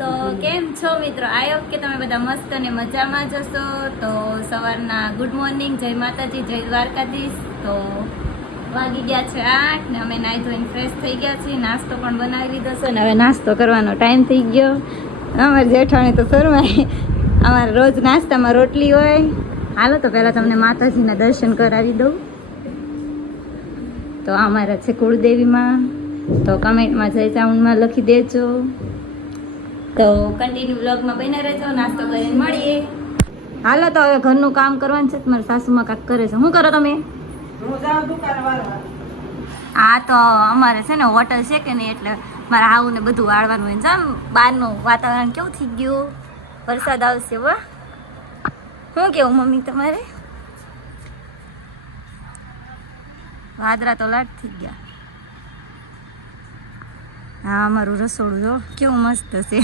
તો કેમ છો મિત્રો? આઈ હોપ કે તમે બધા મસ્ત અને મજામાં જ હશો. તો સવારના ગુડ મોર્નિંગ, જય માતાજી, જય દ્વારકાધીશ. તો વાગી ગયા છે 8 ને અમે નાહી ધોઈને ફ્રેશ થઈ ગયા છીએ. નાસ્તો પણ બનાવી લીધો છે ને હવે નાસ્તો કરવાનો ટાઈમ થઈ ગયો. અમારી જેઠાણી તો શરમાય, અમારે રોજ નાસ્તામાં રોટલી હોય. હાલો તો પહેલાં તમને માતાજીના દર્શન કરાવી દઉં. તો અમારા છે કુળદેવીમાં, તો કમેન્ટમાં જય ચામુંડમાં લખી દેજો. તો કન્ટિન્યુ વ્લોગમાં બન્યા રહેજો. નાસ્તો કરીને મળીએ. હાલો તો હવે ઘરનું કામ કરવાનું છે. મારા સાસુમાં કાંક કરે છે. શું કરો તમે? હા તો અમારે છે ને હોટલ છે કે નહીં, એટલે મારે આવું ને બધું વાળવાનું હોય. જામ બહારનું વાતાવરણ કેવું થઈ ગયું, વરસાદ આવશે. વાહ, શું કેવું મમ્મી તમારે? વાદળા તો લાટ થઈ ગયા. હા, અમારું રસોડું જો કેવું મસ્ત છે.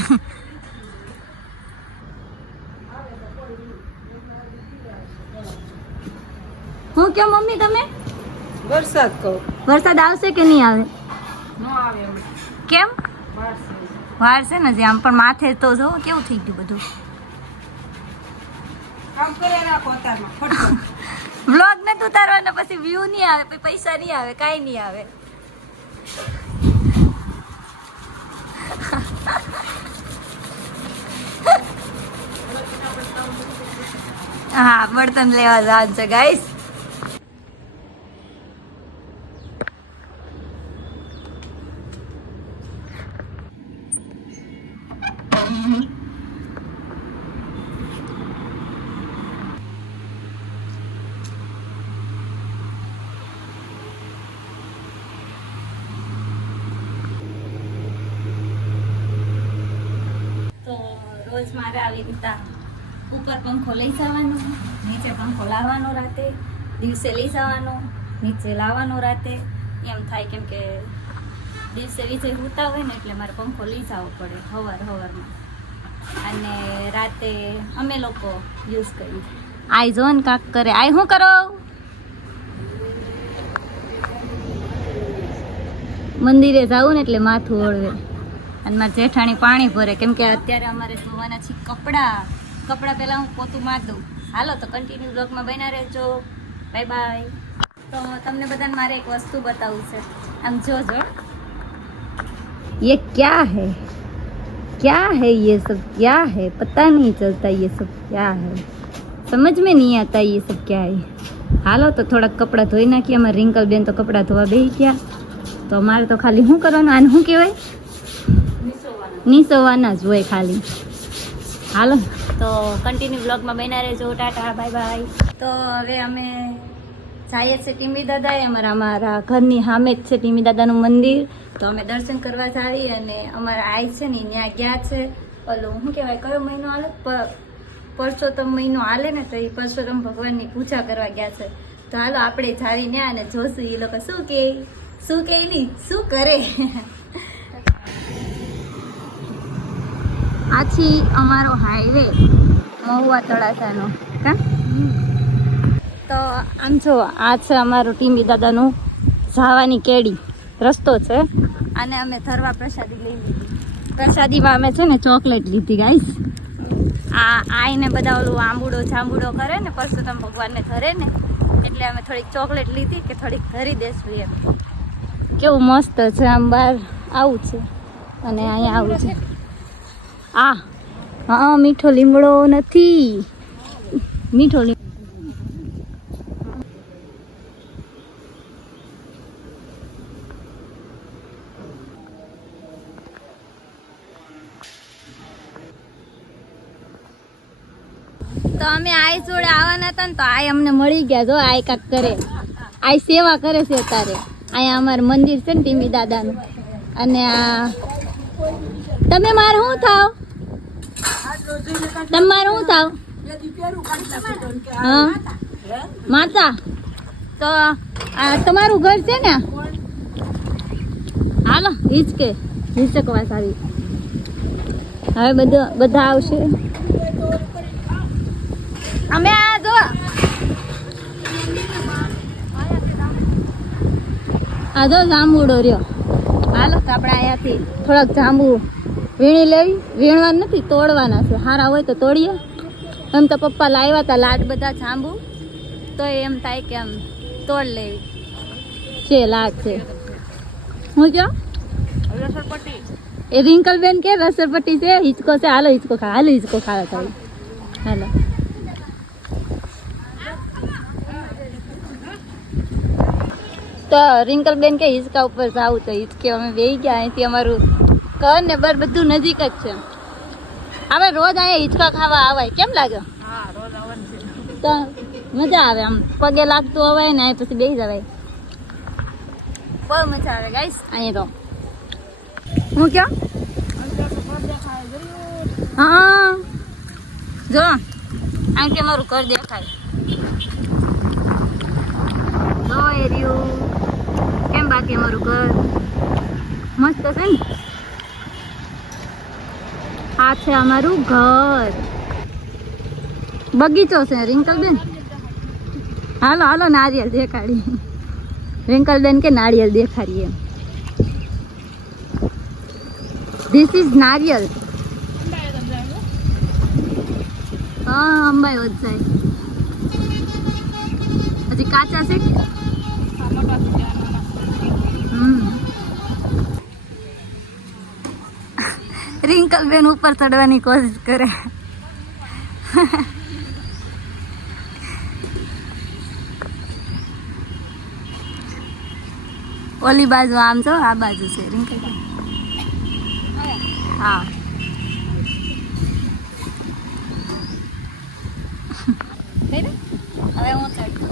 હું કેમ મમ્મી તમે? વરસાદ કહો. વરસાદ આવશે કે નહીં આવે? ન આવે એમ. કેમ? વાર છે ને, આમ પણ માથે તો જો કેવું થઈ ગયું બધું. કામ કરે રાખો અત્યારમાં ફટફટ. વ્લોગ ને ઉતારવાના, પછી વ્યૂ નહીં આવે, પછી પૈસા નહીં આવે, કાંઈ નહીં આવે. હા, બર્તન લેવા જવાનું છે ગાઈસ. તો રોજ મારે આવી રીતે ઉપર પંખો લઈ જવાનો, નીચે પંખો લાવવાનો રાતે, દિવસે લઈ જવાનો, નીચે લાવવાનો રાતે. એમ થાય કેમ કે દિવસે વિજય હોતા હોય ને, એટલે મારે પંખો લઈ જવો પડે સવારમાં, અને રાતે અમે લોકો યુઝ કરીએ. આઈ જો ને કાક કરે. આઈ શું કરો? મંદિરે જાવું ને એટલે માથું ઓળવે. અને મારી જેઠાણી પાણી ભરે, કેમ કે અત્યારે અમારે ધોવાના છે કપડાં પહેલાં હું પોતું માર દઉં. હાલો તો કન્ટિન્યુ બ્લોગમાં બન્યા રહેજો. Bye bye. તો તમને બધાને મારે એક વસ્તુ બતાવવું છે. આમ જોજો. ये क्या है ये सब क्या है, पता नहीं चलता ये सब क्या है, समझ में नहीं आता ये सब क्या है. હાલો તો થોડાક કપડાં ધોઈ નાખીએ. અમારે રિંકલ બેન તો કપડાં ધોવા બેસી ગયા. તો અમારે તો ખાલી શું કરવાનું, આને શું કહેવાય? નીસોવાના જ હોય ખાલી. હાલો તો કન્ટિન્યુ બ્લોગમાં બન્યા રહેજો. Tata, bye bye. તો હવે અમે જઈએ છીએ ટીમી દાદાએ. અમારા ઘરની સામે જ છે ટીમી દાદાનું મંદિર. તો અમે દર્શન કરવા જઈએ. અને અમારા આઈ છે ને ત્યાં ગયા છે. ઓલું શું કહેવાય, કયો મહિનો હાલે? પરસોત્તમ મહિનો હાલે ને, તો એ પરસોત્તમ ભગવાનની પૂજા કરવા ગયા છે. તો હાલો આપણે જાવીને અને જોશું એ લોકો શું કે નહીં શું કરે. આછી અમારો હાઈવે મહુવા તળાસાનો. તો આમ જો આ છે અમારું ટીમી દાદાનું જવાની કેડી રસ્તો છે. અને અમે ધરવા પ્રસાદી લઈ લીધી. પ્રસાદીમાં અમે છે ને ચોકલેટ લીધી ગાઈસ. આ આઈને બધા ઓલું આંબુડો જાંબુડો કરે ને, પરસોત્તમ ભગવાનને ધરે ને, એટલે અમે થોડીક ચોકલેટ લીધી કે થોડીક ધરી દેશું એમ. કેવું મસ્ત છે. આમ બહાર આવું છે અને અહીંયા આવું છે. હા, મીઠો લીમડો નથી, મીઠો લીમડો. તો અમે આઈ જોડે આવવાના હતા ને, તો આઈ અમને મળી ગયા. જો આઈ કાક કરે, આઈ સેવા કરે છે અત્યારે. અહીંયા અમારું મંદિર છે ને ટીમી દાદાનું. અને આ તમે મારે શું થાવ? તમારે શું થાવ? હા, માતા. તો આ તમારું ઘર છે ને? હાલો હિચકવાસ આવી. હવે બધા આવશે. અમે આ જો જાંબુડો રહ્યો. હાલો તો આપણે અહીંયાથી થોડાક જાંબુ વીણી લેવી, વીણવા નથી, તોડવાના છે. સારા હોય તો તોડીએ. એમ તો પપ્પા લાવ્યા હતા લાડ બધા જાંબુ, તો એમ થાય કે આમ તોડ લેવી છે. લાડ છે હું ક્યાં રસોપટ્ટી એ રિંકલ બેન કે રસરપટ્ટી છે, હિચકો છે. હાલો હિચકો ખા, હાલો હિચકો ખાવા થાય. હાલો તો રિંકલ બેન કે હિચકા ઉપર જાવું, તો હિચકે અમે બેસી ગયા. અહીંથી અમારું ઘર ને બર બધું નજીક જ છે. હવે રોજ અહીંયા હિચકા ખાવા આવાય, કેમ લાગે? હા રોજ આવવાનું છે. તો મજા આવે, આમ પગે લાગતું હોય ને અહીં પછી બેસી જવાય. બહુ મજા આવે ગાઈસ અહીંયા તો. હું ક્યાં હા જો આંટી અમારું ઘર દેખાય. જો એ રહ્યું. કેમ બાકી અમારું ઘર મસ્ત છે ને. આ છે અમારું ઘર. બગીચો છે રિંકલ બેન. હાલો હાલો નારિયેલ દેખાડી. રિંકલ બેન કે નારિયેલ દેખાડીએ. ધીસ ઇઝ નારિયેલ. હા અંબાઈ વધ જાય. હજી કાચા છે. રિંકલ બેન ઉપર ચડવાની કોશિશ કરે. ઓલી બાજુ આમ છો, આ બાજુ છે રિંકલ બેન. હા હવે હું ચડું.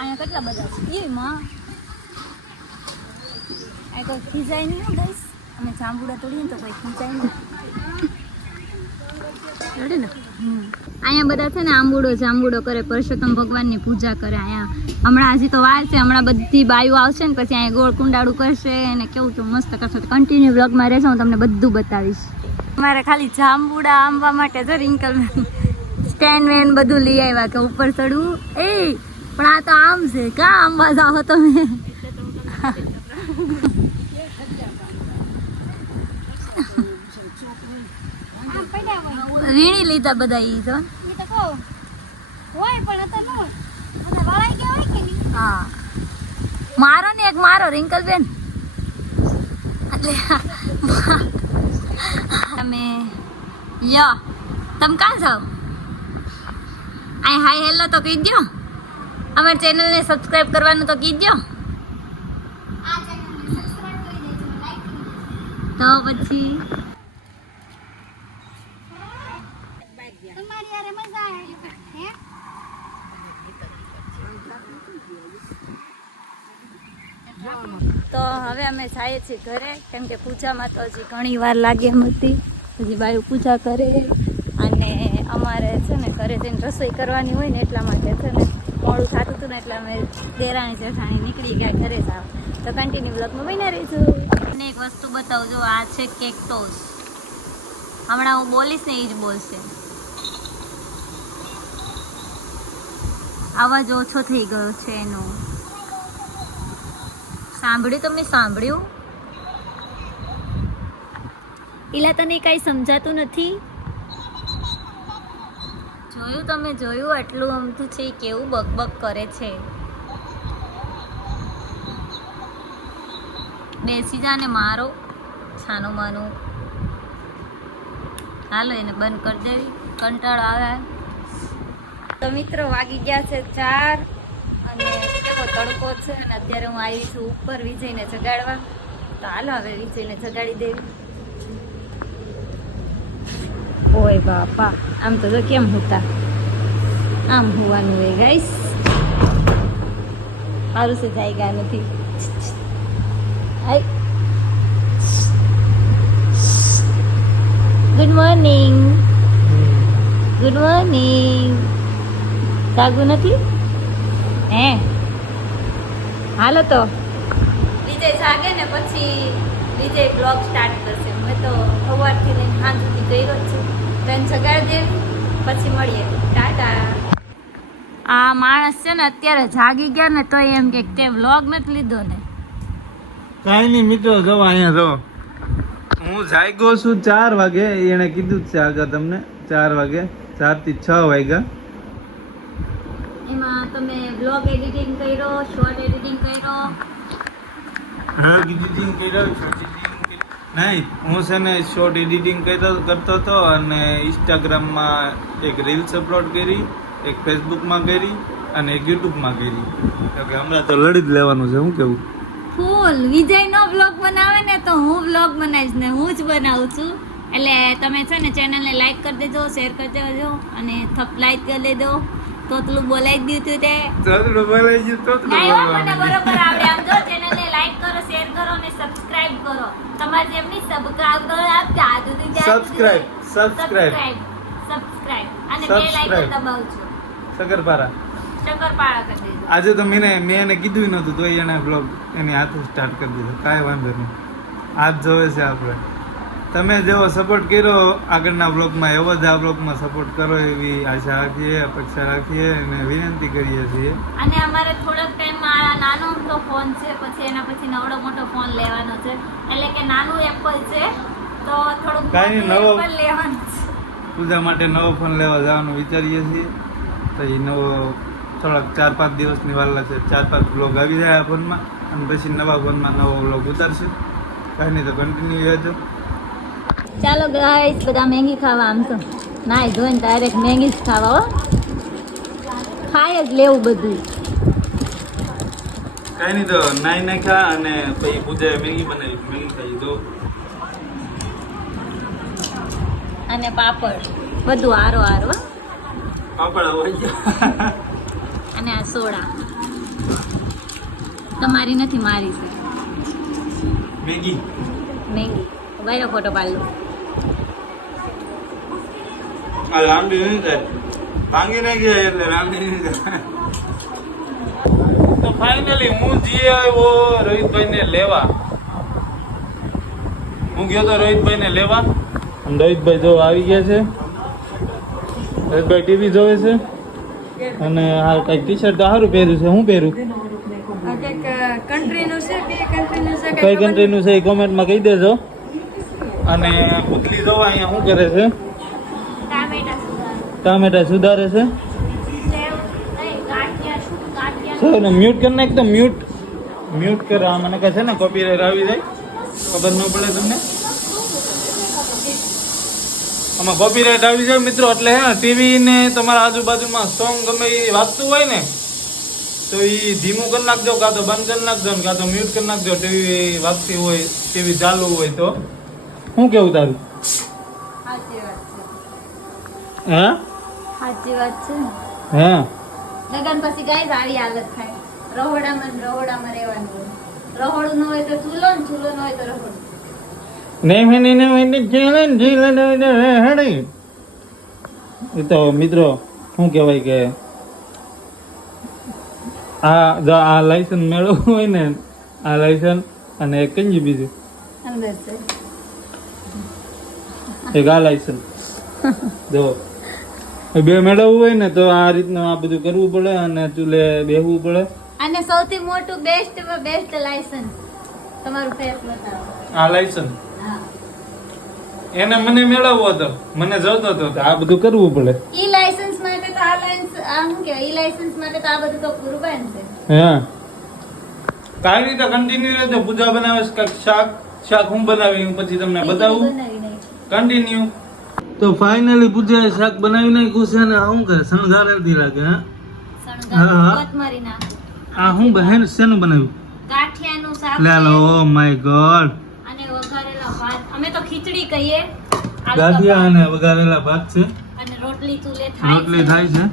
અહીંયા કેટલા બધા છે એમાં. આ કોઈ ખીજાય નહીં હો ગાઈસ. અમે જાંબુડા તોડીએ ને તો કોઈ ખીજાય નહીં. અહીંયા બધા છે ને આંબુડો જાંબુડો કરે, પરસોત્તમ ભગવાનની પૂજા કરે. અહીંયા હમણાં હજી તો વાર છે, હમણાં બધી બાઈઓ આવશે ને પછી અહીંયા ગોળ કુંડાળું કરશે અને કેવું તો મસ્ત કરશે. કન્ટિન્યુ વ્લોગમાં રહેજો, હું તમને બધું બતાવીશ. અમારે ખાલી જાંબુડા આંબવા માટે જો રિંકલ સ્ટેન્ડ વેન બધું લઈ આવ્યા કે ઉપર ચડવું. એ પણ આ તો આમ છે, કા આંબા જાઓ તમે? વીણી લીધા બધા ઈ તો. હા મારો ને એક મારો રિંકલ બેન. એટલે તમે યો તમે કાં જાઓ? આ હાય હેલો તો કહી દો. અમારી ચેનલને સબસ્ક્રાઇબ કરવાનું તો કહી દો. તો પછી તો હવે અમે જઈએ છીએ ઘરે, કેમ કે પૂજામાં તો હજી ઘણી વાર લાગે એમ હતી. હજી બાયું પૂજા કરે અને અમારે છે ને ઘરે જઈને રસોઈ કરવાની હોય ને એટલા માટે છે ને મોડું થતું હતું ને એટલે અમે દેરાણી જેઠાણી નીકળી ગયા ઘરે જાવ. તો કન્ટિન્યુ બ્લોગમાં બન્યા રહીશું. અને એક વસ્તુ બતાવજો, આ છે કેક્ટોસ. હમણાં હું બોલીશ ને એ જ બોલશે. અવાજ ઓછો થઈ ગયો છે એનો. સાંભળ્યું તમે? સાંભળ્યું? ઈલા તને કાંઈ સમજાતું નથી? જોયું તમે? જોયું? આટલું અમથું છે કેવું બકબક કરે છે. બેસી જા ને મારો છાનો માનો. હાલો એને બંધ કરી દેવી, કંટાળો આવે. તો મિત્રો વાગી ગયા છે 4 અને કેવો તડકો છે અને અત્યારે હું આવી છું ઉપર વિજયને જગાડવા. તો હાલો હવે વિજયને જગાડી દેવી. ઓય બાપા, આમ તો જો કેમ હોતા, આમ હોવાનું હોય ગાઈસ. સારું છે જાયગા નથી. Good morning. Good morning. જાગું નથી હે? હાલો તો વિજય જાગે ને પછી વિજય બ્લોગ સ્ટાર્ટ કરશે. મેં તો સવારથી લઈને સાંજ સુધી કર્યો જ છે. ટ્રેન જગાડી દેવી પછી મળીએ. ટાટા. આ માણસ છે ને અત્યારે જાગી ગયા ને તો એમ કે તે વ્લોગ નથી લીધો ને. કાંઈ નહીં મિત્રો, જો અહીંયા જો હું જાગ્યો છું 4 વાગે. એને કીધું જ છે આગળ તમને 4 વાગે, 4 થી 6 વાગ્યા. એમાં તમે વ્લોગ એડિટિંગ કર્યો, શોર્ટ એડિટિંગ કર્યો. હા, એડિટિંગ કર્યો, શોર્ટ એડિટિંગ નહીં. હું છે ને શોર્ટ એડિટિંગ કરતો હતો અને ઇન્સ્ટાગ્રામમાં એક રીલ્સ અપલોડ કરી, એક ફેસબુકમાં કરી અને એક યુટ્યુબમાં કરી. કે હમણાં તો લડી જ લેવાનું છે. શું કેવું? ફૂલ વિજય નો વ્લોગ બનાવે ને તો હું વ્લોગ બનાવીશ ને હું જ બનાવું છું. એટલે તમે છે ને ચેનલને લાઈક કરી દેજો, શેર કરી દેજો અને લાઈક કરી દેજો. તોતલું બોલાઈ જ દીધું તે. તોતલું બોલાઈ ગયું, તોતલું નહીં હો, મને બોલવાનું. બરોબર આવડે. આમ જો ચેનલને લાઈક કરો, શેર કરો અને સબસ્ક્રાઇબ કરો. તમારે જેમની સબસ્ક્રાઇબ કરો આપતા સબસ્ક્રાઇબ અને બે લાઈક દબાવજો. શકરપારા શક્કરપારા કરી દેજો. આજે તો મેં એને કીધું નતું તો એને બ્લોગ એની હાથે સ્ટાર્ટ કરી દીધો. કાંઈ વાંધો નહીં, આજ જોવે છે આપણે. તમે જેવો સપોર્ટ કર્યો આગળના બ્લોગમાં એવો જ આ બ્લોગમાં સપોર્ટ કરો એવી આશા રાખીએ, અપેક્ષા રાખીએ અને વિનંતી કરીએ છીએ. અને અમારે થોડોક ટાઈમમાં નાનો મોટો ફોન છે, પછી એના પછી નવડો મોટો ફોન લેવાનો છે. એટલે કે નાનું એપલ છે તો થોડુંક કાંઈ નહીં, નવો એપલ લેવાનું છે. પૂજા માટે નવો ફોન લેવા જવાનું વિચારીએ છીએ. તો એ નવો થોડાક 4-5 દિવસની વાલા છે. 4-5 બ્લોગ આવી જાય આ ફોનમાં અને પછી નવા ફોનમાં નવો બ્લોગ ઉતારશું. કાંઈ નહીં તો કન્ટિન્યુ રહેજો. ચાલો ગાઈસ, બધા મેગી ખાવા. આમ તો નાઈ ધોઈને ડાયરેક્ટ મેગી જ ખાવા. હો, ખાય જ લેવું બધું. કાંઈ નહીં તો નાઈ નાખ્યા અને પછી પૂજાએ મેગી બનાવી, મેગી ખાઈ દો. અને પાપડ બધું આરો આરો. પાપડ હોય ગયા. અને આ સોડા તમારી નથી, મારી છે મેગી. મેગી. ભાઈનો ફોટો પાડ લો. આ લાંબી નહીં થાય, ભાંગી નહીં ગયા એટલે લાંબી નહીં થાય. તો ફાઇનલી હું જઈ આવ્યો રોહિતભાઈને લેવા. હું ગયો તો રોહિતભાઈને લેવા અને રોહિતભાઈ જો આવી ગયા છે. રોહિતભાઈ ટીવી જોવે છે અને આ કઈ ટી શર્ટ તો સારું પહેર્યું છે. હું પહેર્યું? કઈ કન્ટ્રીનું છે એ કોમેન્ટમાં કહી દેજો. અને પુતલી જોવા અહીંયા શું કરે છે? ટામેટા સુધારે છે. સર મ્યુટ કરી નાખ તો મ્યુટ કર. આ મને કહે છે ને કોપીરાઇટ આવી જાય, ખબર ન પડે તમને. આમાં કોપીરાઇટ આવી જાય મિત્રો. એટલે હે ટીવી ને તમારા આજુબાજુમાં સોંગ ગમે એ વાગતું હોય ને તો એ ધીમું કરી નાખજો, કાં તો બંધ કરી નાખજો, કાં તો મ્યુટ કરી નાખજો. ટીવી વાગતી હોય, ટીવી ચાલુ હોય તો. શું કેવું તારું? હા, સાચી વાત છે. હા, લગન પછી ગાઈસ આવી હાલત થાય. રહોડામાં રહેવાનું. રહોડું ન હોય તો ચૂલો ને ચૂલો ન હોય તો રહોડું. એ તો મિત્રો શું કહેવાય કે આ લાયસન્સ મેળવવું હોય ને, આ લાયસન્સ અને એક કઈ બીજું અંદર છે એક આ લાયસન્સ જો બે મેળવવું હોય ને તો આ રીતનું આ બધું કરવું પડે અને ચૂલે બેહવું પડે. અને સૌથી મોટું બેસ્ટ લાયસન્સ તમારું ફેસ બતાવો. આ લાયસન્સ હા, એને મને મેળવવો હતો, મને જોતો હતો તો આ બધું કરવું પડે. ઈ લાયસન્સ માટે તો આ શું કહેવાય, ઈ લાયસન્સ માટે તો આ બધું તો કુરબાન છે. હા, કાંઈ નહીં તો કન્ટિન્યુ રહેજો. પૂજા બનાવે છે શાક હું બનાવી પછી તમને બતાવું. બનાવી નહીં કન્ટિન્યુ. તો ફાઇનલી પૂજાએ શાક બનાવી નાખ્યું છે ને શું કરે શણગારેલથી લાગે. હા, શણગાર કોથમરી નાખો. આ હું બહેન શેનું બનાવ્યું? ગાંઠિયાનું શાક લે લો, ઓ માય ગોડ. અને વઘારેલા ભાત. અમે તો ખીચડી કહીએ. આલુ ગાંઠિયા અને વઘારેલા ભાત છે. અને રોટલી ચૂલે થાય રોટલી થાય છે,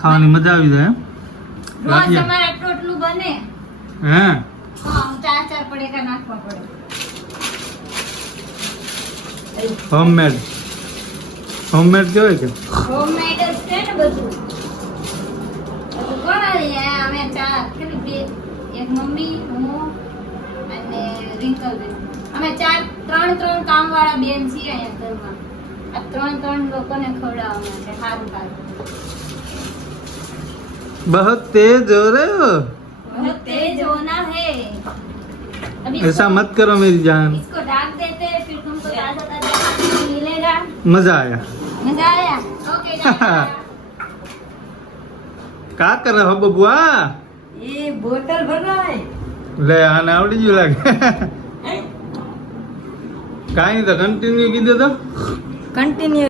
ખાવાની મજા આવી જાય. રોજ ગાંઠિયા અમારે આટલું આટલું બને. હે, હા, 4 પડેકા નાખવા પડે. હોમમેડ કહેવાય કે હોમમેડ જ છે ને બધું. બધું કોણ આવે? અમે એક મમ્મી, હું અને રિંકલબેન. અમે 3 કામવાળા બેન છીએ અહીંયા ઘરમાં. આ 3 લોકોને ખવડાવવા માટે સારું. बहुत तेज हो रहे हो बहुत तेज होना है अभी ऐसा मत करो मेरी जान इसको ढाक देते हैं फिर तुमको ताजा ताजा मिलेगा मजा आया मजा आया ओके કા કરે હો બબુઆ ये बोतल भर रहा है લે આને આવડી ગયું લાગે કાંઈ તો કન્ટિન્યુ કીધું તો कंटिन्यू